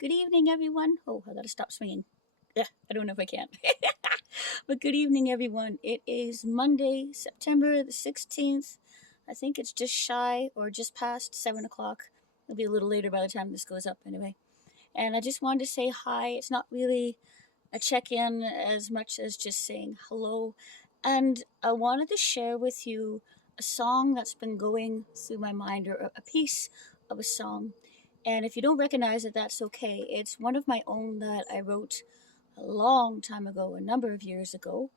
Good evening, everyone. Oh, I gotta stop swinging. Yeah, I don't know if I can. But good evening, everyone. It is Monday, September the 16th. I think it's just shy or just past 7 o'clock. It'll be a little later by the time this goes up, anyway. And I just wanted to say hi. It's not really a check in as much as just saying hello. And I wanted to share with you a song that's been going through my mind, or a piece of a song. And if you don't recognize it, that's okay. It's one of my own that I wrote a long time ago, a number of years ago.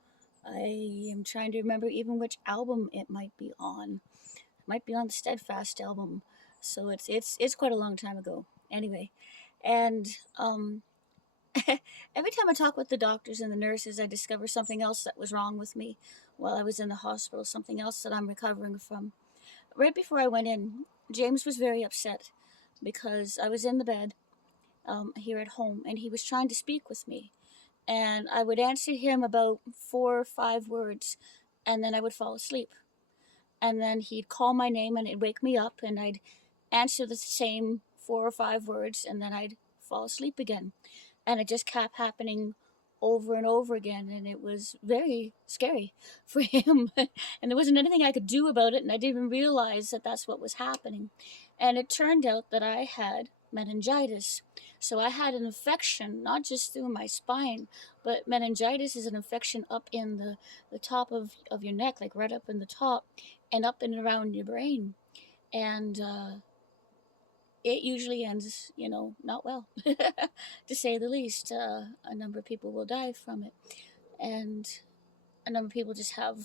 I am trying to remember even which album it might be on. It might be on the Steadfast album. So it's quite a long time ago. Anyway, and every time I talk with the doctors and the nurses, I discover something else that was wrong with me while I was in the hospital, something else that I'm recovering from. Right before I went in, James was very upset because I was in the bed here at home and he was trying to speak with me. And I would answer him about 4 or 5 words and then I would fall asleep. And then he'd call my name and it'd wake me up and I'd answer the same 4 or 5 words and then I'd fall asleep again. And it just kept happening over and over again, and it was very scary for him. And there wasn't anything I could do about it, and I didn't even realize that that's what was happening. And it turned out that I had meningitis. So I had an infection, not just through my spine, but meningitis is an infection up in the top of your neck, like right up in the top, and up and around your brain. And it usually ends, not well, to say the least. A number of people will die from it, and a number of people just have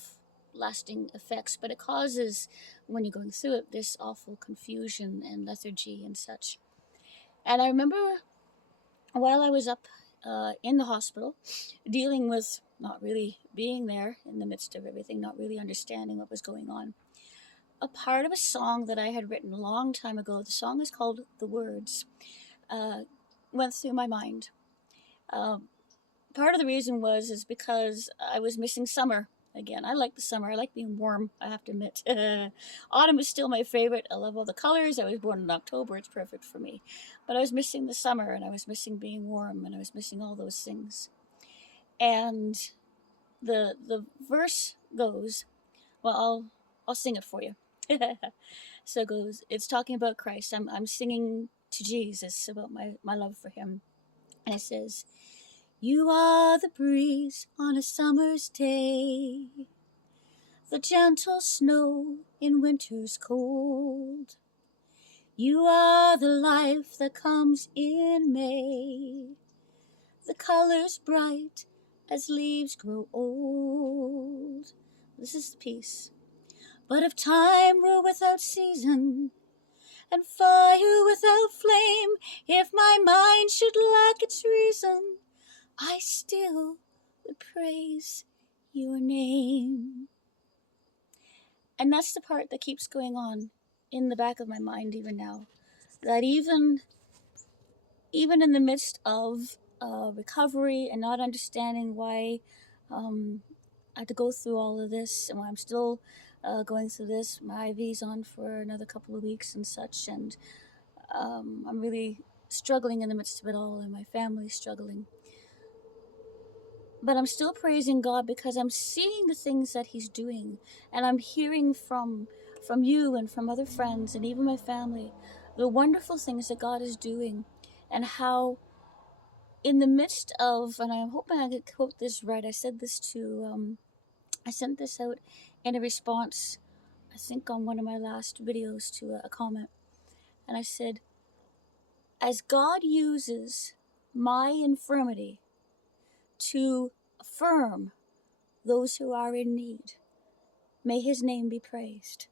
lasting effects. But it causes, when you're going through it, this awful confusion and lethargy and such. And I remember while I was up in the hospital, dealing with not really being there in the midst of everything, not really understanding what was going on, a part of a song that I had written a long time ago. The song is called The Words. Went through my mind. Uh, Part of the reason is because I was missing summer again. I like the summer. I like being warm, I have to admit. Autumn is still my favorite. I love all the colors. I was born in October. It's perfect for me. But I was missing the summer, and I was missing being warm, and I was missing all those things. And the verse goes, well, I'll sing it for you. So it goes, it's talking about Christ. I'm singing to Jesus about my love for him. And it says, you are the breeze on a summer's day, the gentle snow in winter's cold. You are the life that comes in May, the colors bright as leaves grow old. This is the piece. But if time were without season, and fire without flame, if my mind should lack its reason, I still would praise your name. And that's the part that keeps going on in the back of my mind even now. That even in the midst of recovery and not understanding why I had to go through all of this, and why I'm still going through this, my IV's on for another couple of weeks and such, and I'm really struggling in the midst of it all, and my family's struggling. But I'm still praising God because I'm seeing the things that he's doing, and I'm hearing from you and from other friends and even my family the wonderful things that God is doing, and how in the midst of, and I'm hoping I could quote this right, I said this to I sent this out in a response, I think on one of my last videos, to a comment, and I said, as God uses my infirmity to affirm those who are in need, may his name be praised.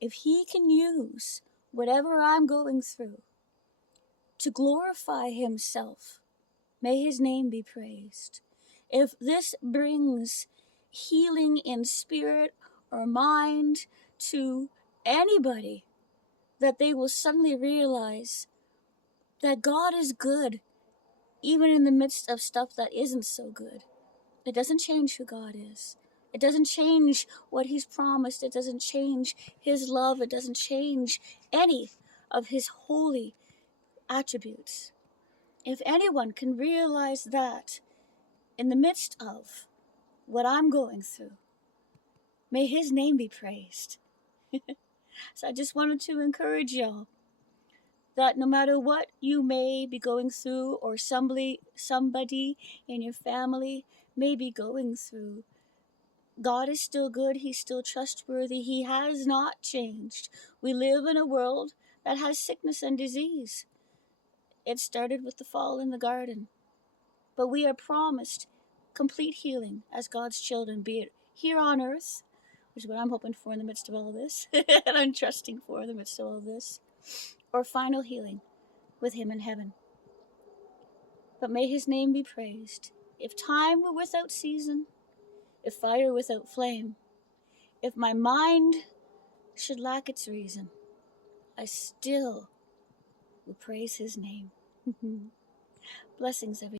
If he can use whatever I'm going through to glorify himself, may his name be praised. If this brings healing in spirit or mind to anybody, that they will suddenly realize that God is good, even in the midst of stuff that isn't so good. It doesn't change who God is. It doesn't change what he's promised. It doesn't change his love. It doesn't change any of his holy attributes. If anyone can realize that in the midst of what I'm going through, may his name be praised. So I just wanted to encourage y'all that no matter what you may be going through, or somebody in your family may be going through, God is still good. He's still trustworthy. He has not changed. We live in a world that has sickness and disease. It started with the fall in the garden. But we are promised complete healing as God's children, be it here on earth, which is what I'm hoping for in the midst of all this, and I'm trusting for in the midst of all this, or final healing with him in heaven. But may his name be praised. If time were without season, if fire without flame, if my mind should lack its reason, I still will praise his name. Blessings, everyone.